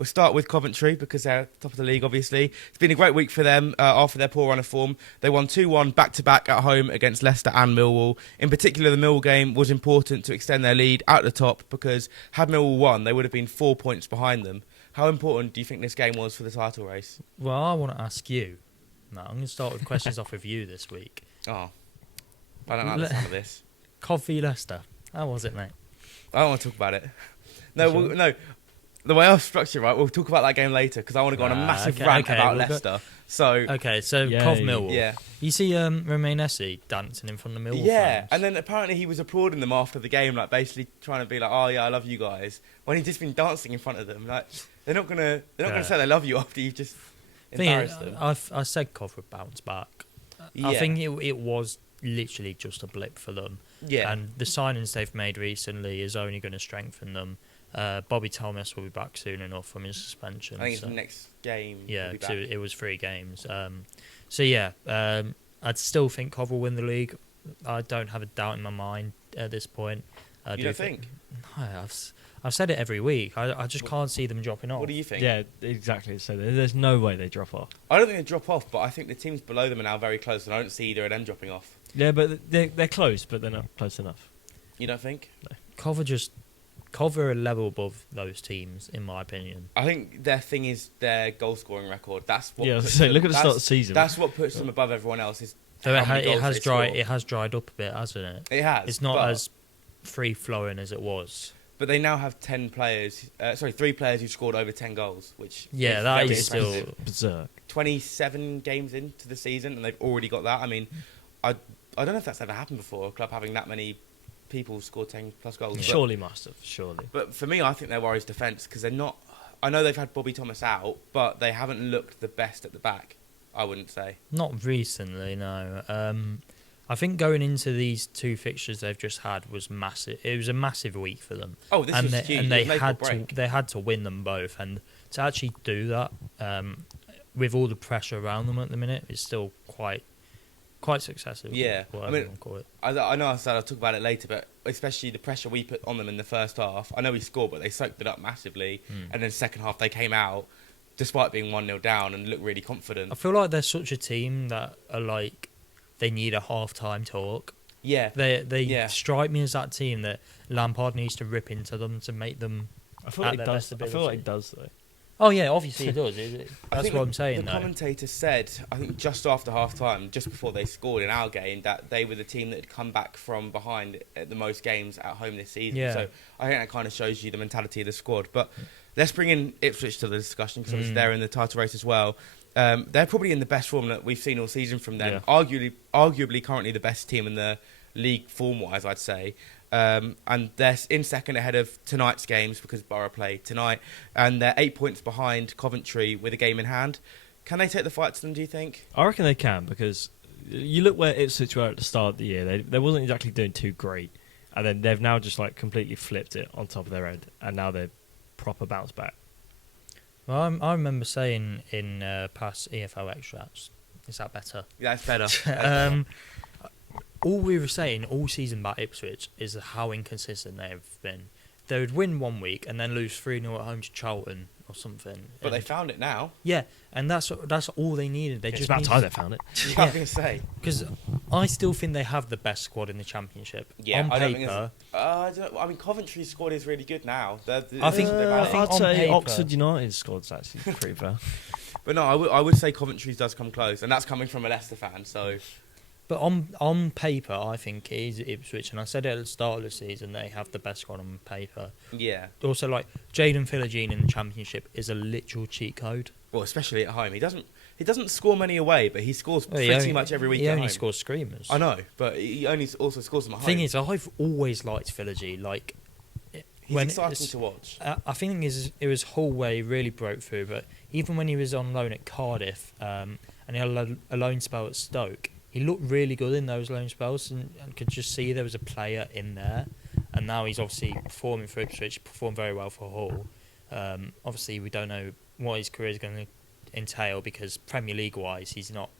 We'll start with Coventry because they're top of the league, obviously. It's been a great week for them after their poor run of form. They won 2-1 back-to-back at home against Leicester and Millwall. In particular, the Millwall game was important to extend their lead out the top because had Millwall won, they would have been 4 points behind them. How important do you think this game was for the title race? Well, I want to ask you. No, I'm going to start with questions off with you this week. Oh, I don't like the sound of this. Cov v Leicester. How was it, mate? I don't want to talk about it. No, Sure. no. The way I've structured it, right, we'll talk about that game later because I want to go on a massive rant about Leicester. So Cov Millwall. Yeah. You see Romain Esse dancing in front of Millwall fans? And then apparently he was applauding them after the game, like basically trying to be like, "Oh yeah, I love you guys," when he'd just been dancing in front of them. Like they're not gonna say they love you after you've just embarrassed them. I said Cov would bounce back. Yeah. I think it was literally just a blip for them. Yeah. And the signings they've made recently is only going to strengthen them. Bobby Thomas will be back soon enough from his suspension. I think it's the next game. Yeah, so it was 3 games. I'd still think Cov will win the league. I don't have a doubt in my mind at this point. You don't think? No, I've said it every week. I just can't see them dropping off. What do you think? Yeah, exactly. So there's no way they drop off. I don't think they drop off, but I think the teams below them are now very close, and I don't see either of them dropping off. Yeah, but they're close, but they're not close enough. You don't think? No. Cov are a level above those teams, in my opinion. I think their thing is their goal scoring record. That's what. Yeah, so look at the start of the season. That's what puts them above everyone else. Is So how many it goals has they score. dried up a bit, hasn't it? It has. It's not as free flowing as it was. But they now have 3 players who scored over 10 goals, which that very is still impressive. berserk. 27 games into the season, and they've already got that. I mean, I don't know if that's ever happened before, a club having that many people score 10 plus goals. Yeah. Surely must have, surely. But for me, I think their worry is defence, because they're not... I know they've had Bobby Thomas out, but they haven't looked the best at the back, I wouldn't say. Not recently, no. I think going into these 2 fixtures they've just had was massive. It was a massive week for them. Oh, this was huge. And they had to win them both, and to actually do that with all the pressure around them at the minute is still quite successful. Yeah, whatever you want to call it. I know I said I'll talk about it later, but especially the pressure we put on them in the first half. I know we scored, but they soaked it up massively, and then second half they came out despite being 1-0 down and looked really confident. I feel like they're such a team that are like, they need a half-time talk. Yeah. They strike me as that team that Lampard needs to rip into them to make them I feel like it does. I feel like it does, though. Oh, yeah, obviously it does. That's what I'm saying, The commentator said, I think just after half-time, just before they scored in our game, that they were the team that had come back from behind at the most games at home this season. Yeah. So I think that kind of shows you the mentality of the squad. But let's bring in Ipswich to the discussion, because obviously they're in the title race as well. They're probably in the best form that we've seen all season from them. Yeah. Arguably currently the best team in the league form-wise, I'd say. And they're in second ahead of tonight's games because Borough play tonight. And they're 8 points behind Coventry with a game in hand. Can they take the fight to them, do you think? I reckon they can, because you look where Ipswich were at the start of the year. They wasn't exactly doing too great. And then they've now just like completely flipped it on top of their head. And now they're proper bounce back. Well, I remember saying in past EFL Xtracts, is that better? Yeah, that's better. All we were saying all season about Ipswich is how inconsistent they have been. They would win one week and then lose 3-0 at home to Charlton or something. But they found it now. Yeah, and that's all they needed. It's about time they found it. Yeah, I was going to say. Because I still think they have the best squad in the Championship. Yeah, on I don't paper. I mean, Coventry's squad is really good now. I think I'd on say paper, Oxford United's squad's actually pretty fair. But no, I would say Coventry's does come close, and that's coming from a Leicester fan, so... But on paper, I think it is Ipswich, and I said it at the start of the season, they have the best squad on paper. Yeah. Also, like, Jaden Philogene in the Championship is a literal cheat code. Well, especially at home. He doesn't score many away, but he scores pretty much every week at home. He only scores screamers. I know, but he only also scores them at home. The thing is, I've always liked Philogene. Like, he's exciting to watch. I think it was Hull where he really broke through, but even when he was on loan at Cardiff and he had a loan spell at Stoke, he looked really good in those loan spells and could just see there was a player in there. And now he's obviously performing for Ipswich, performed very well for Hull. Obviously, we don't know what his career is going to entail because Premier League-wise, he's not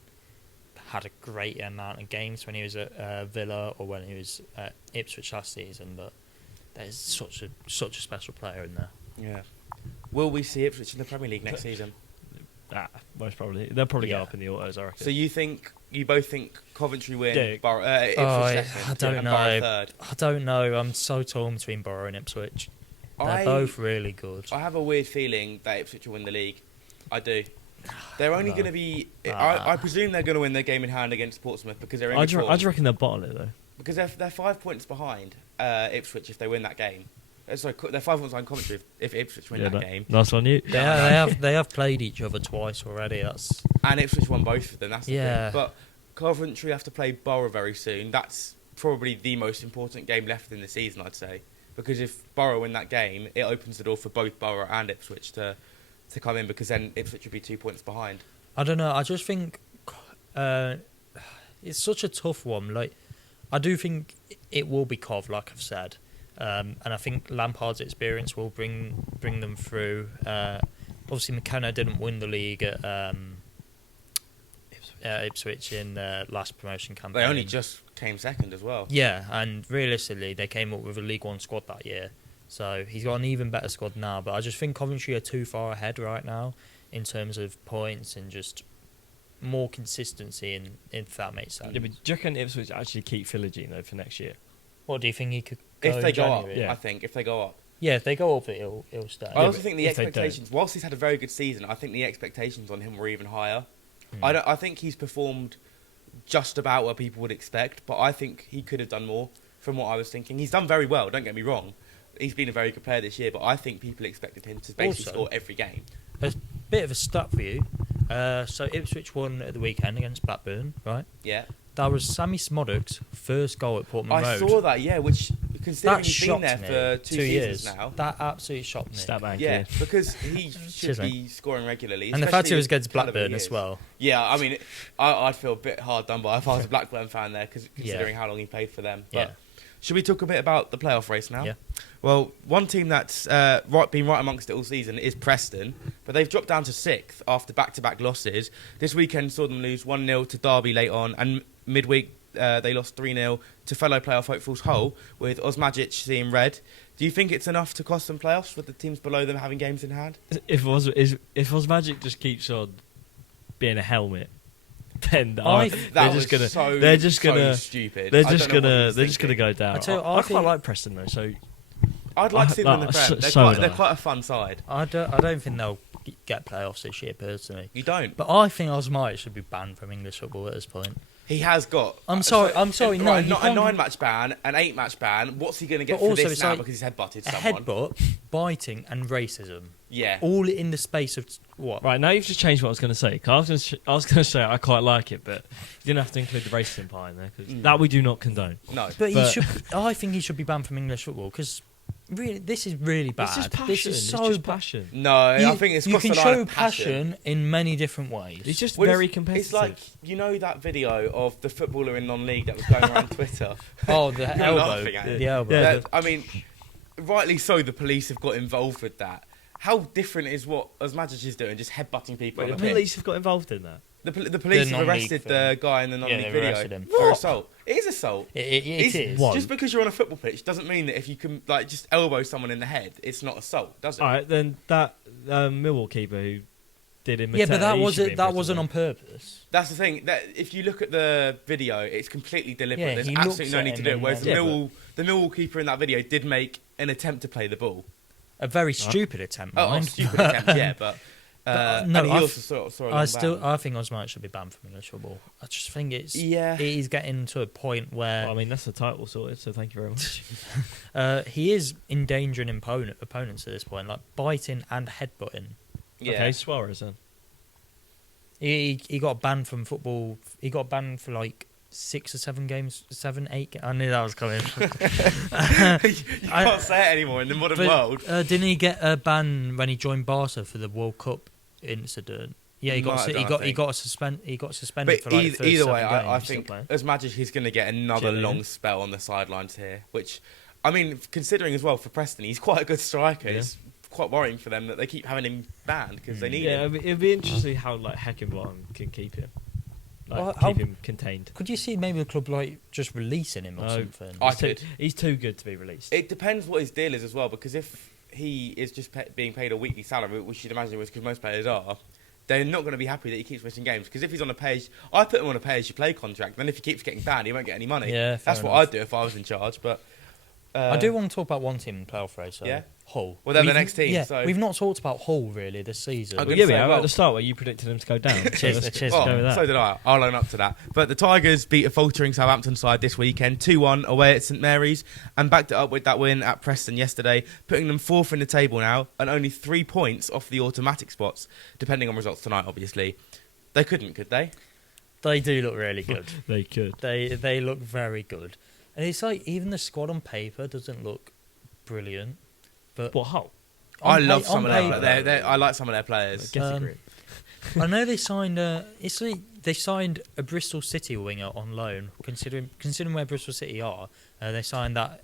had a great amount of games when he was at Villa or when he was at Ipswich last season. But there's such a special player in there. Yeah. Will we see Ipswich in the Premier League next season? Most probably. They'll probably go up in the autos, I reckon. So you both think Coventry win, Ipswich I second, don't and know. Borough third? I don't know. I'm so torn between Borough and Ipswich. They're both really good. I have a weird feeling that Ipswich will win the league. I do. They're only going to be... I presume they're going to win their game in hand against Portsmouth because they're in I just reckon they'll bottle it, though. Because they're 5 points behind Ipswich if they win that game. Sorry, they're 5 points behind Coventry if Ipswich win that game. Nice on you. They have played each other twice already. And Ipswich won both of them. That's the yeah. thing. But Coventry have to play Borough very soon. That's probably the most important game left in the season, I'd say. Because if Borough win that game, it opens the door for both Borough and Ipswich to come in, because then Ipswich would be 2 points behind. I don't know. I just think it's such a tough one. Like, I do think it will be Cov, like I've said, and I think Lampard's experience will bring them through. Obviously, McKenna didn't win the league at Ipswich in the last promotion campaign. They only just came second as well. Yeah, and realistically, they came up with a League One squad that year. So he's got an even better squad now. But I just think Coventry are too far ahead right now in terms of points and just more consistency, if that makes sense. Yeah, but do you reckon Ipswich actually keep Philogene, though, for next year? What do you think he could go If they go up, January? I think. If they go up. Yeah, if they go up, it'll stay. I also think the expectations, whilst he's had a very good season, I think the expectations on him were even higher. I think he's performed just about what people would expect, but I think he could have done more from what I was thinking. He's done very well, don't get me wrong. He's been a very good player this year, but I think people expected him to basically score every game. A bit of a stat for you. So Ipswich won at the weekend against Blackburn, right? Yeah. That was Sammy Smoddock's first goal at Portman Road. I saw that, yeah, which, considering he's been there for 2 years seasons now. That absolutely shocked me. Stat bank, yeah, because he should be scoring regularly. And the fact he was against Blackburn as well. Yeah, I mean, I'd feel a bit hard done by if I was a Blackburn fan there, considering how long he played for them. But should we talk a bit about the playoff race now? Yeah. Well, one team that's been right amongst it all season is Preston, but they've dropped down to 6th after back-to-back losses. This weekend saw them lose 1-0 to Derby late on, and midweek they lost 3-0 to fellow playoff hopefuls Hull, with Osmajic seeing red. Do you think it's enough to cost them playoffs with the teams below them having games in hand? If Osmajic just keeps on being a helmet, then they're just gonna stupid. They're just gonna go down. I quite like Preston though, so I'd like to see them in the Prem. They're quite a fun side. I don't think they'll get playoffs this year personally. You don't? But I think Osmajic should be banned from English football at this point. He has got. I'm sorry. Not a 9-match ban, an 8-match ban. What's he going to get for this now because he's headbutted someone? A headbutt, biting, and racism. Yeah. All in the space of what? Right, now you've just changed what I was going to say. I was going to say I quite like it, but you didn't have to include the racism part in there, because that we do not condone. No. But he should. I think he should be banned from English football, because really, this is really bad. It's just passion. This is so passion. No, I think it's you crossed can the line show of passion in many different ways. It's just very competitive. It's like, you know that video of the footballer in non-league that was going around Twitter? Oh, the You're elbow. laughing at it. The elbow. Yeah, I mean, rightly so, the police have got involved with that. How different is what Osmajic is doing, just headbutting people? Wait, the police have got involved in that? The police have arrested the guy in the non-league video for assault. It is assault. It is. Just because you're on a football pitch doesn't mean that if you can just elbow someone in the head, it's not assault, does it? All right, then that Millwall keeper who did him. Yeah, but that wasn't on purpose. That's the thing. That if you look at the video, it's completely deliberate. There's absolutely no need to do it. Whereas the Millwall keeper in that video did make an attempt to play the ball. A very stupid attempt, mind. Stupid attempt, yeah, but. I think Osmajic should be banned from English football. I just think it is getting to a point where. Well, I mean, that's the title sorted, so thank you very much. He is endangering opponents at this point, like biting and headbutting. Yeah. Okay, Suarez then. He got banned from football. He got banned for like 6 or 7 games, 7, 8. I knew that was coming. You can't say it anymore in the modern world. Didn't he get a ban when he joined Barca for the World Cup incident? Yeah, he got suspended but for like the first either way, 7 games. I think as Magic he's going to get another long spell on the sidelines here. Which, I mean, considering as well for Preston, he's quite a good striker. Yeah. It's quite worrying for them that they keep having him banned because they need him. Yeah, it'd be interesting how Heckenbottom can keep him. Keep him contained. Could you see maybe the club just releasing him or something? He's too good to be released. It depends what his deal is as well, because if he is just being paid a weekly salary, which you'd imagine was because most players are, they're not going to be happy that he keeps missing games. Because if he's on a I put him on a pay-as-you-play contract. Then if he keeps getting banned, he won't get any money. Yeah, that's what I'd do if I was in charge. But I do want to talk about one team in the playoff race. So yeah, Hull. Well, they're the next team. Yeah, so. We've not talked about Hull really this season. Well, yeah, we have at the start where you predicted them to go down. Cheers. So did I. I'll own up to that. But the Tigers beat a faltering Southampton side this weekend, 2-1 away at St Mary's, and backed it up with that win at Preston yesterday, putting them 4th in the table now, and only 3 points off the automatic spots, depending on results tonight, obviously. They couldn't, could they? They do look really good. They could. They look very good. And it's like, even the squad on paper doesn't look brilliant. But what, Hull? I love some of their. I like some of their players. I know they signed. It's like they signed a Bristol City winger on loan. Considering where Bristol City are, they signed that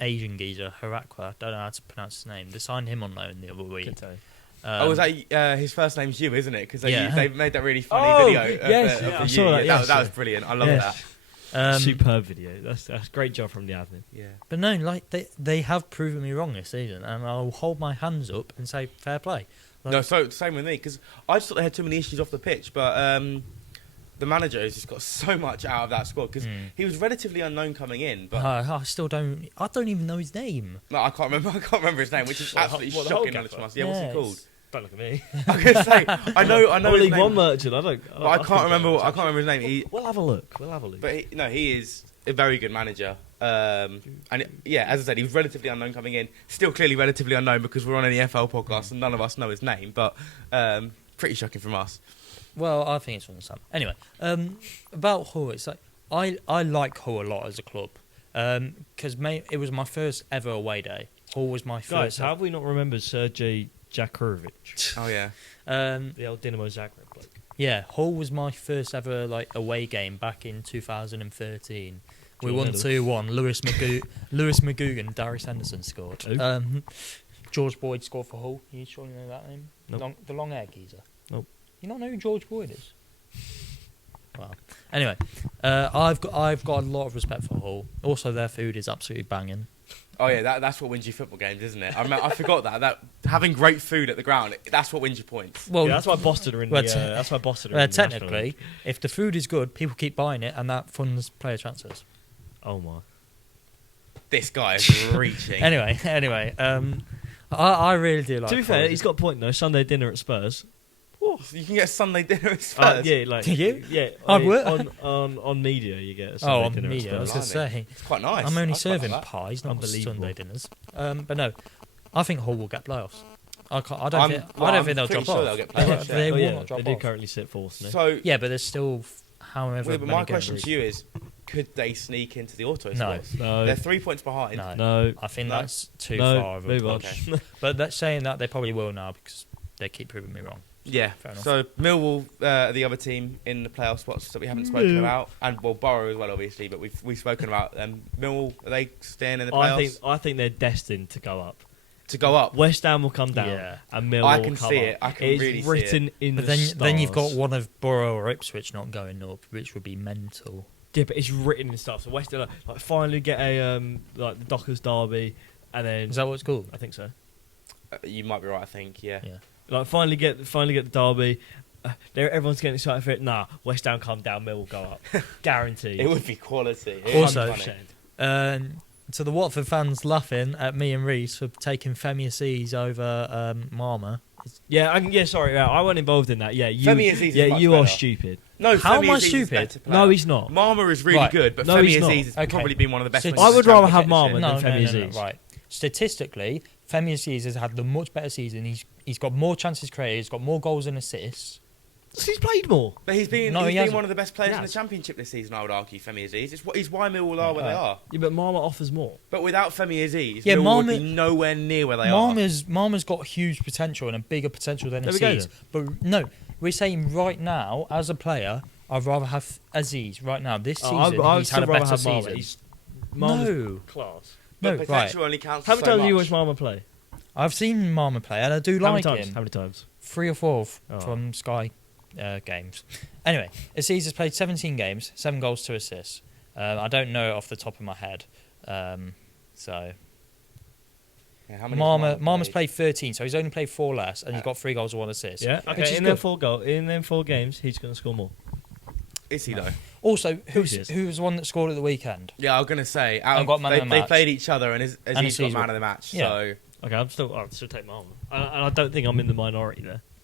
Asian geezer Harakwa. Don't know how to pronounce his name. They signed him on loan the other week. Was that his first name's you, isn't it? Because they made that really funny video. I saw that. That was brilliant. I love that. Superb video. That's a great job from the admin. Yeah. But no, like they have proven me wrong this season, and I'll hold my hands up and say fair play. Like, no, so same with me, because I just thought they had too many issues off the pitch, but the manager has just got so much out of that squad, because he was relatively unknown coming in. But I don't even know his name. No, I can't remember his name, which is absolutely shocking knowledge from us. Yeah, what's he called? Don't look at me. I was going to say, I know his name. One merchant. But I can't remember his name. We'll have a look. But he is a very good manager. And as I said, he was relatively unknown coming in. Still clearly relatively unknown because we're on an EFL podcast and none of us know his name. But pretty shocking from us. Well, I think it's from Sam. Anyway, about Hull, it's like I like Hull a lot as a club because it was my first ever away day. Hull was my first. Guys, how have we not remembered Sergej Jakurovic? Oh yeah, the old Dinamo Zagreb bloke. Yeah, Hull was my first ever away game back in 2013. We won 2-1. Lewis McGugan, Darius Henderson scored. George Boyd scored for Hull. You surely know that name? Nope. The long hair geezer. Nope. You not know who George Boyd is? Wow. Anyway, I've got a lot of respect for Hull. Also, their food is absolutely banging. Oh yeah, that's what wins you football games, isn't it? I forgot that having great food at the ground, that's what wins you points. Well, that's why Boston are in. That's why Boston are in. Technically, if the food is good, people keep buying it, and that funds player transfers. Oh my! This guy is reaching. Anyway, I really do like. To be fair, he's got a point though. Sunday dinner at Spurs. You can get a Sunday dinner at Spurs. Can you? Yeah, on media you get a Sunday dinner media, at Spurs. I was going to say. It's quite nice. I'm only serving pies, not Sunday dinners. But no, I think Hull will get playoffs. I don't think they'll drop off. They'll get playoffs. They will not drop off. They do currently sit fourth. So yeah, but there's still however. But my question to you is, could they sneak into the auto spots? No. They're 3 points behind. No. I think that's too far of a move on. Okay. But that's saying that they probably will now because they keep proving me wrong. Yeah. So Millwall, the other team in the playoff spots that we haven't spoken about, and Borough as well, obviously. But we've spoken about them. Millwall, are they staying in the playoffs? I think they're destined to go up. To go up. West Ham will come down, and Millwall will come up. I can really see it. Written in but the stars. Then you've got one of Borough or Ipswich not going up, which would be mental. Yeah, but it's written in stuff. So West Ham finally get a the Dockers derby, and then is that what it's called? I think so. You might be right. I think yeah. Finally get the derby. Everyone's getting excited for it. Nah, West Ham come down, Mill will go up, guaranteed. It would be quality. Also, to the Watford fans laughing at me and Rhys for taking Femi Aziz over Marma. Sorry, I wasn't involved in that. Yeah, Femi Aziz is much you better. are stupid. No, how Femi am I Aziz stupid? No, he's not. Marma is really good, but Femi Aziz has probably been one of the best. I would rather have Marma than Femi Aziz. Right. Statistically, Femi Aziz has had the much better season. He's got more chances created. He's got more goals and assists. He's played more. But he's been one of the best players in the Championship this season, I would argue, Femi Aziz. It's why Millwall are where they are. Yeah, but Marma offers more. But without Femi Aziz, Millwall would be nowhere near where they are. Marma's got huge potential and a bigger potential than Aziz. But no, we're saying right now, as a player, I'd rather have Aziz right now. This season, he's had a better season. Marma's class. But potential only counts How many times have you watched Marma play? I've seen Marma play, and I do like him. How many times? 3 or 4 from Sky games. Anyway, Aziz has played 17 games, 7 goals, 2 assists. I don't know it off the top of my head. So Yeah, how many has Marma's played 13, so he's only played 4 less, and he's got 3 goals and 1 assist. Yeah, okay. In them 4 games, he's going to score more. Is he though? Also, who was the one that scored at the weekend? Yeah, I was gonna say they played each other, and he's got man of the match. Yeah. So Okay, I'll still take Marma, and I don't think I'm in the minority there.